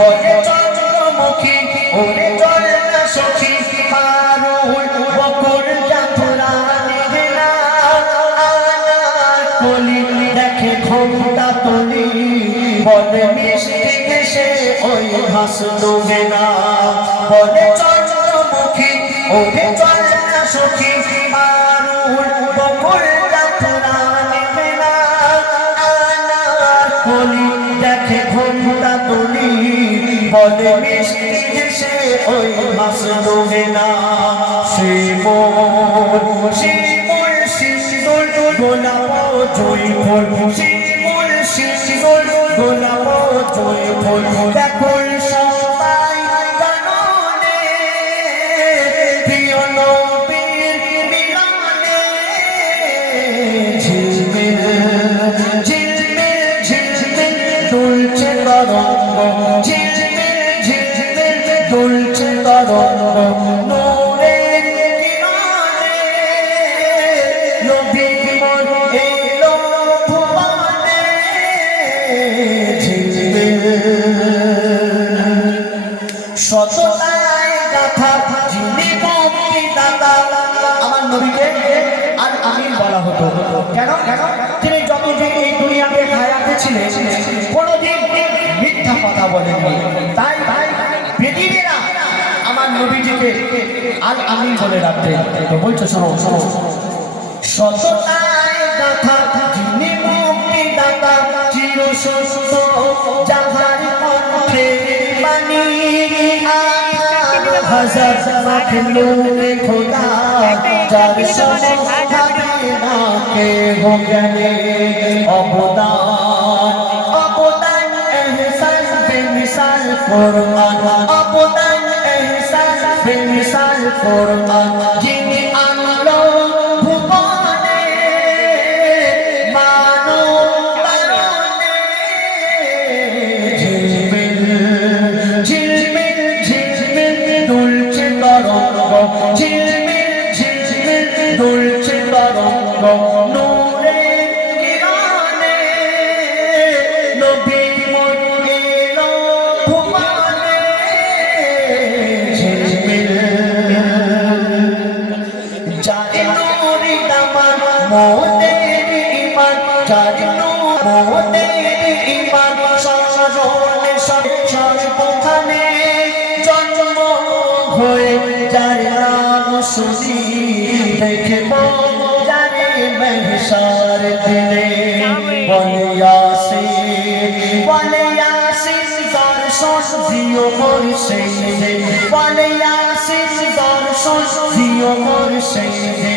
বলে চন্দ্রমুখী ওরে চলে না সখী পারুল বকুল যাত্রা নিবে না বলি দেখে ঘোমটা তুলি বলে মিষ্টি দেশে ওই ঘাস ডুবে না বলে চন্দ্রমুখী ওরে চলে না সখী পারুল বকুল যাত্রা নিবে না বলি দেখে ঘোমটা তুলি বলে মিষ্টি দেশে ওই ঘাস ডুবে না শিমুল শিমুল শিমুল গোলাপ জয় ফুল শিমুল শিমুল গোলাপ জয় ফুল দেখো সবাই গানে প্রিয় নবীর মিলনে ঝিলমিল ঝিলমিল ঝিলমিল দুলছে তরঙ্গ ঝিলমিল ঝিলমিল দুলছে তরঙ্গ নূরের কিরণে নবী মোর এলো ভুবনে ঝিলমিল সততায় গাথা যিনি মুক্তিদাতা আমার নবীকে আর আমিন বলা হতো কেন তিনি যতদিন এই দুনিয়াতে হায়াতে ছিলেন কোনোদিন মিথ্যা কথা বলেননি তাই পৃথিবীরা আমার নবীজিকে আর আমিন বলে রাখতেন তো বলছো শোনো শোনো সততায় গাথা যিনি মুক্তিদাতা চির সত্য যাহার কণ্ঠে বাণী হাজার মাখলুক খোদা যার সমধানে না কেহ জ্ঞানে অবদান অবদান এহসান বেমিসাল কোরআন অবদান এহসান বেমিসাল কোরআন যিনি আনলো ভুবনে মানব তারণে ঝিলমিল ঝিলমিল ঝিলমিল দুলছে তরঙ্গ ঝিলমিল ঝিলমিল দুলছে তরঙ্গ নূরের কিরণে নবী মোর এলো ভুবনে ঝিলমিল জানি নূরি দামান মোদের ঈমান জানি নূর মোদের ঈমান সরলে সর্বখানে জন্ম হয়ে যার নাম শুনি দেখব জানে মহশার দিনে বলে ইয়াসিন দর্শন দিও মোর সেই দিন বলে ইয়াসিন দর্শন দিও মোর সেই দিন